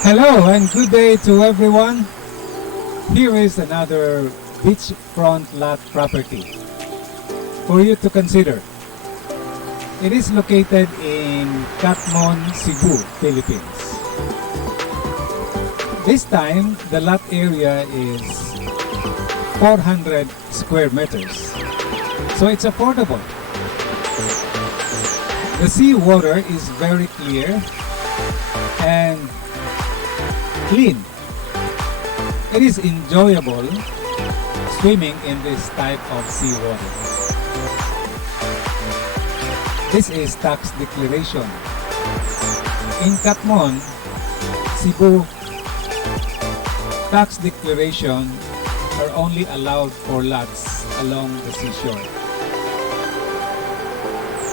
Hello and good day to everyone. Here is another beachfront lot property for you to consider. It is located in Catmon, Cebu, Philippines. This time, the lot area is 400 square meters, so it's affordable. The sea water is very clear and clean. It is enjoyable swimming in this type of seawater. This is tax declaration. In Catmon, Cebu, tax declaration are only allowed for lots along the seashore.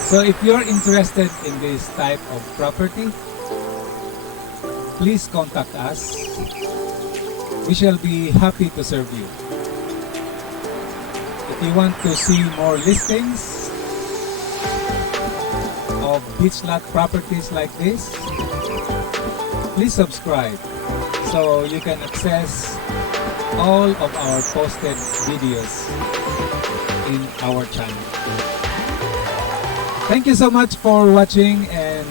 So if you're interested in this type of property, please contact us. We shall be happy to serve you. If you want to see more listings of beach lot properties like this, please subscribe so you can access all of our posted videos in our channel. Thank you so much for watching and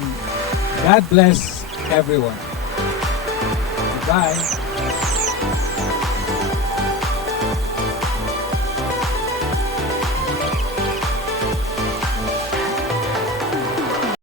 God bless everyone. Bye.